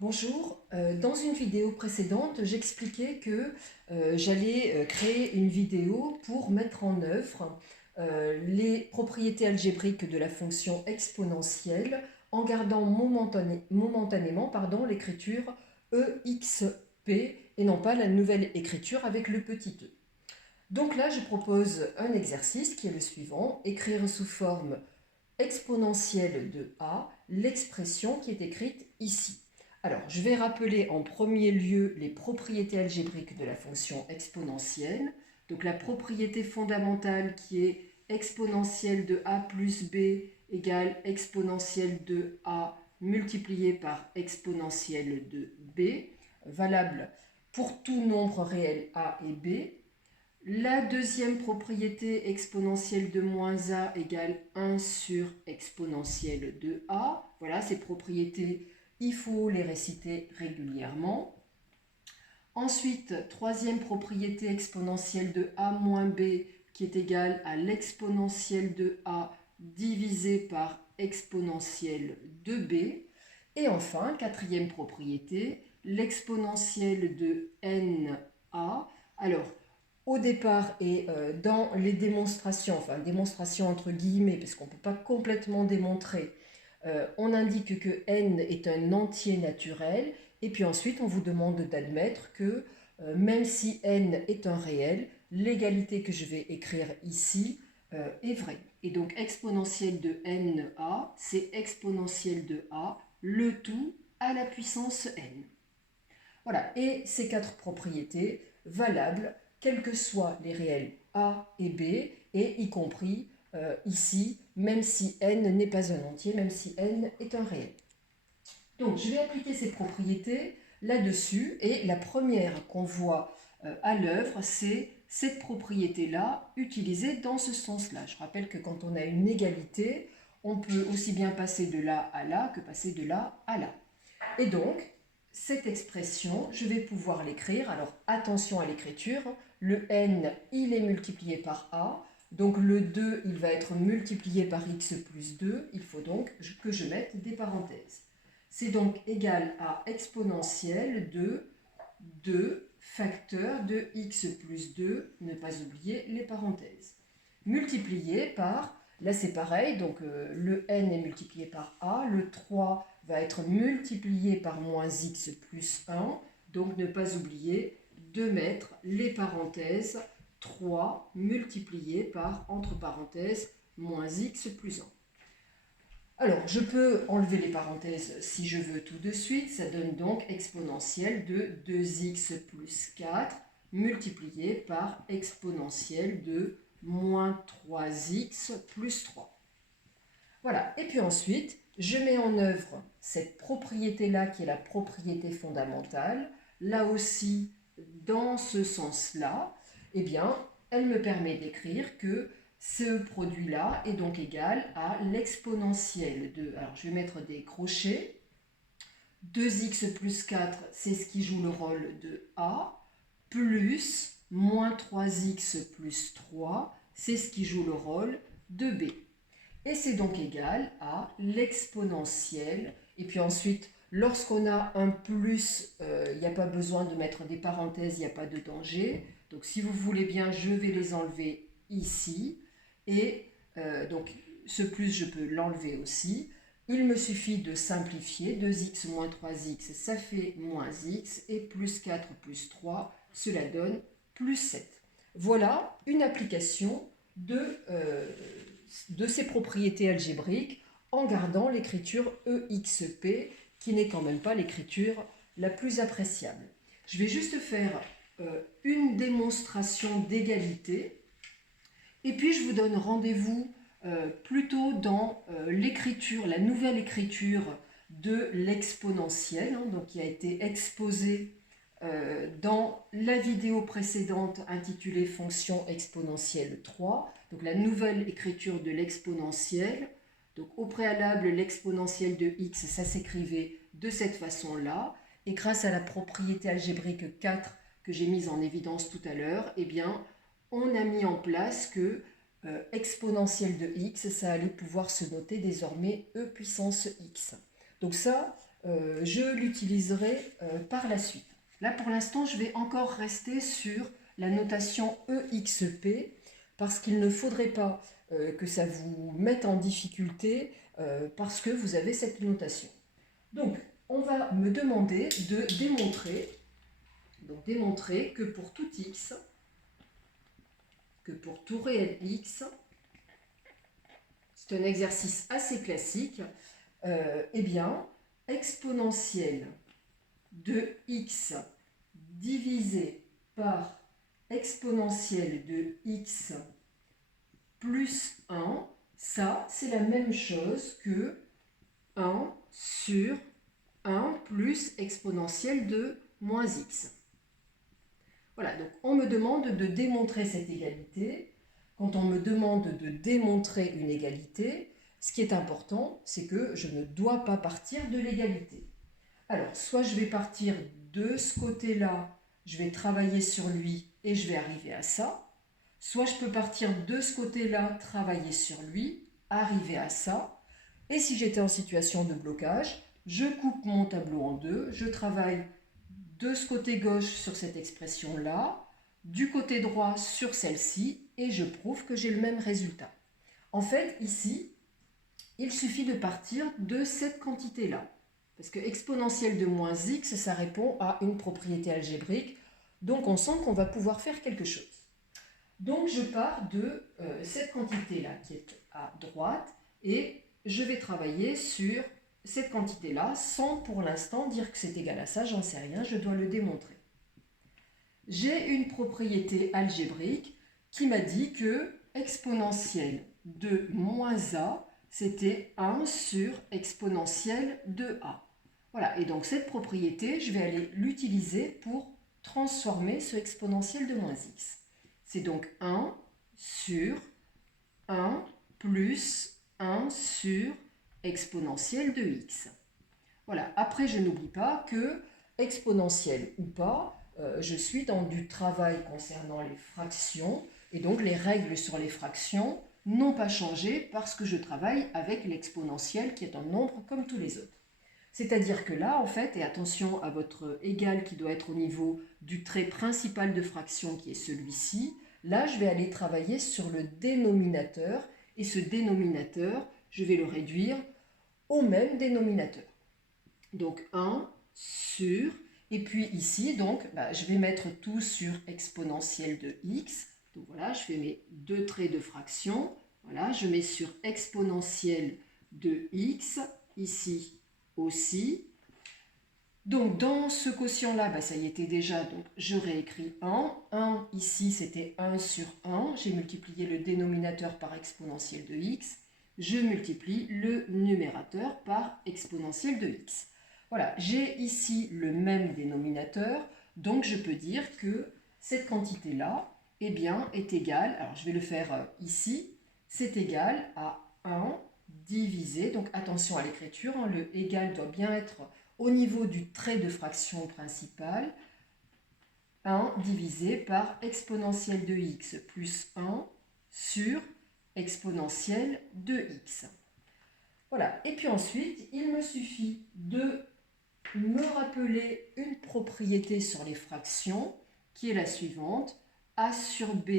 Bonjour, dans une vidéo précédente, j'expliquais que j'allais créer une vidéo pour mettre en œuvre les propriétés algébriques de la fonction exponentielle en gardant momentanément l'écriture EXP et non pas la nouvelle écriture avec le petit e. Donc là, je propose un exercice qui est le suivant, écrire sous forme exponentielle de a l'expression qui est écrite ici. Alors, je vais rappeler en premier lieu les propriétés algébriques de la fonction exponentielle. Donc, la propriété fondamentale qui est exponentielle de a plus b égale exponentielle de a multiplié par exponentielle de b, valable pour tout nombre réel a et b. La deuxième propriété exponentielle de moins a égale 1 sur exponentielle de a. Voilà, ces propriétés, il faut les réciter régulièrement. Ensuite, troisième propriété exponentielle de a moins b qui est égale à l'exponentielle de a divisé par exponentielle de b. Et enfin, quatrième propriété, l'exponentielle de na. Alors, au départ et dans les démonstrations, enfin démonstrations entre guillemets, parce qu'on ne peut pas complètement démontrer, on indique que n est un entier naturel, et puis ensuite on vous demande d'admettre que même si n est un réel, l'égalité que je vais écrire ici est vraie. Et donc exponentielle de na, c'est exponentielle de a, le tout à la puissance n. Voilà, et ces quatre propriétés valables, quels que soient les réels a et b, et y compris ici, même si n n'est pas un entier, même si n est un réel. Donc, je vais appliquer ces propriétés là-dessus, et la première qu'on voit à l'œuvre, c'est cette propriété-là utilisée dans ce sens-là. Je rappelle que quand on a une égalité, on peut aussi bien passer de là à là que passer de là à là. Et donc, cette expression, je vais pouvoir l'écrire. Alors, attention à l'écriture. Le n, il est multiplié par a. Donc, le 2, il va être multiplié par x plus 2. Il faut donc que je mette des parenthèses. C'est donc égal à exponentielle de 2 facteurs de x plus 2, ne pas oublier les parenthèses. Multiplié par, là c'est pareil, donc le n est multiplié par a, le 3 va être multiplié par moins x plus 1, donc ne pas oublier de mettre les parenthèses 3 multiplié par, entre parenthèses, moins x plus 1. Alors, je peux enlever les parenthèses si je veux tout de suite. Ça donne donc exponentielle de 2x plus 4 multiplié par exponentielle de moins 3x plus 3. Voilà, et puis ensuite, je mets en œuvre cette propriété-là qui est la propriété fondamentale. Là aussi, dans ce sens-là, eh bien, elle me permet d'écrire que ce produit-là est donc égal à l'exponentielle de, alors je vais mettre des crochets, 2x plus 4, c'est ce qui joue le rôle de a, plus moins 3x plus 3, c'est ce qui joue le rôle de b. Et c'est donc égal à l'exponentielle. Et puis ensuite, lorsqu'on a un plus, il n'y a pas besoin de mettre des parenthèses, il n'y a pas de danger. Donc si vous voulez bien, je vais les enlever ici. Et donc ce plus, je peux l'enlever aussi. Il me suffit de simplifier. 2x moins 3x, ça fait moins x. Et plus 4 plus 3, cela donne plus 7. Voilà une application de ces propriétés algébriques en gardant l'écriture EXP qui n'est quand même pas l'écriture la plus appréciable. Je vais juste faire une démonstration d'égalité et puis je vous donne rendez-vous plutôt dans l'écriture, la nouvelle écriture de l'exponentielle, donc qui a été exposée dans la vidéo précédente intitulée Fonction exponentielle 3, donc la nouvelle écriture de l'exponentielle. Donc au préalable, l'exponentielle de x, ça s'écrivait de cette façon-là. Et grâce à la propriété algébrique 4 que j'ai mise en évidence tout à l'heure, eh bien, on a mis en place que exponentielle de x, ça allait pouvoir se noter désormais e puissance x. Donc ça, je l'utiliserai par la suite. Là, pour l'instant, je vais encore rester sur la notation EXP parce qu'il ne faudrait pas que ça vous mette en difficulté parce que vous avez cette notation. Donc, on va me demander de démontrer que pour tout x, que pour tout réel x, c'est un exercice assez classique, eh bien, exponentielle de x divisé par exponentielle de x plus 1, ça, c'est la même chose que 1 sur 1 plus exponentielle de moins x. Voilà, donc on me demande de démontrer cette égalité. Quand on me demande de démontrer une égalité, ce qui est important, c'est que je ne dois pas partir de l'égalité. Alors, soit je vais partir de ce côté-là, je vais travailler sur lui et je vais arriver à ça. Soit je peux partir de ce côté-là, travailler sur lui, arriver à ça. Et si j'étais en situation de blocage, je coupe mon tableau en deux, je travaille de ce côté gauche sur cette expression-là, du côté droit sur celle-ci, et je prouve que j'ai le même résultat. En fait, ici, il suffit de partir de cette quantité-là. Parce que exponentielle de moins x, ça répond à une propriété algébrique. Donc on sent qu'on va pouvoir faire quelque chose. Donc je pars de cette quantité-là qui est à droite et je vais travailler sur cette quantité-là sans pour l'instant dire que c'est égal à ça, j'en sais rien, je dois le démontrer. J'ai une propriété algébrique qui m'a dit que exponentielle de moins a, c'était 1 sur exponentielle de a. Voilà, et donc cette propriété, je vais aller l'utiliser pour transformer ce exponentiel de moins x. C'est donc 1 sur 1 plus 1 sur exponentielle de x. Voilà, après je n'oublie pas que exponentielle ou pas, je suis dans du travail concernant les fractions et donc les règles sur les fractions n'ont pas changé parce que je travaille avec l'exponentielle qui est un nombre comme tous les autres. C'est-à-dire que là, en fait, et attention à votre égal qui doit être au niveau du trait principal de fraction qui est celui-ci, là, je vais aller travailler sur le dénominateur et ce dénominateur, je vais le réduire au même dénominateur. Donc 1 sur, et puis ici, donc, je vais mettre tout sur exponentielle de x. Donc voilà, je fais mes deux traits de fraction. Voilà, je mets sur exponentielle de x, ici aussi. Donc dans ce quotient-là, ça y était déjà, donc je réécris 1. 1 ici, c'était 1 sur 1. J'ai multiplié le dénominateur par exponentielle de x. Je multiplie le numérateur par exponentielle de x. Voilà, j'ai ici le même dénominateur, donc je peux dire que cette quantité-là, eh bien, est égale, alors je vais le faire ici, c'est égal à 1 divisé, donc attention à l'écriture, le égal doit bien être au niveau du trait de fraction principal, 1 divisé par exponentielle de x plus 1 sur exponentielle de x. Voilà, et puis ensuite, il me suffit de me rappeler une propriété sur les fractions qui est la suivante, a sur b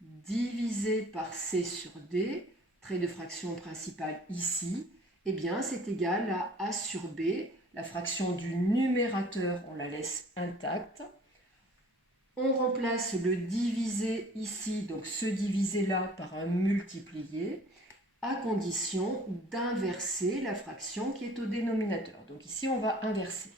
divisé par c sur d, trait de fraction principale ici, eh bien c'est égal à a sur b, la fraction du numérateur, on la laisse intacte. On remplace le divisé ici, donc ce divisé-là, par un multiplié, à condition d'inverser la fraction qui est au dénominateur. Donc ici, on va inverser.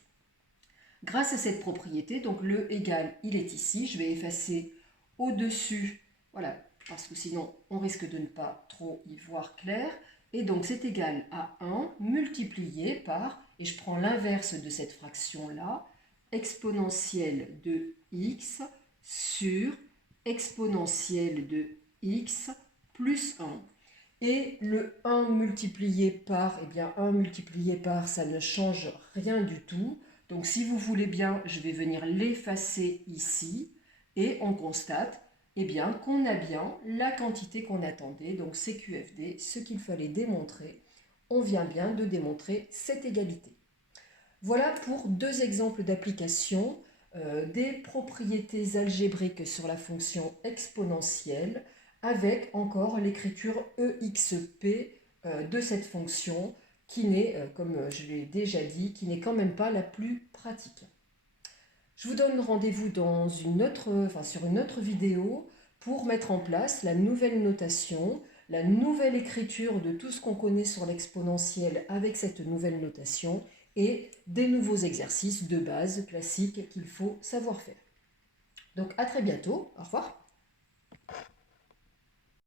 Grâce à cette propriété, donc le égal, il est ici. Je vais effacer au-dessus, voilà, parce que sinon, on risque de ne pas trop y voir clair. Et donc, c'est égal à 1 multiplié par, et je prends l'inverse de cette fraction-là, exponentielle de x sur exponentielle de x plus 1. Et le 1 multiplié par, eh bien 1 multiplié par, ça ne change rien du tout. Donc si vous voulez bien, je vais venir l'effacer ici. Et on constate eh bien, qu'on a bien la quantité qu'on attendait, donc CQFD, ce qu'il fallait démontrer. On vient bien de démontrer cette égalité. Voilà pour deux exemples d'application des propriétés algébriques sur la fonction exponentielle avec encore l'écriture EXP de cette fonction qui n'est, comme je l'ai déjà dit, qui n'est quand même pas la plus pratique. Je vous donne rendez-vous sur une autre vidéo pour mettre en place la nouvelle notation, la nouvelle écriture de tout ce qu'on connaît sur l'exponentielle avec cette nouvelle notation et des nouveaux exercices de base classiques qu'il faut savoir faire. Donc à très bientôt, au revoir.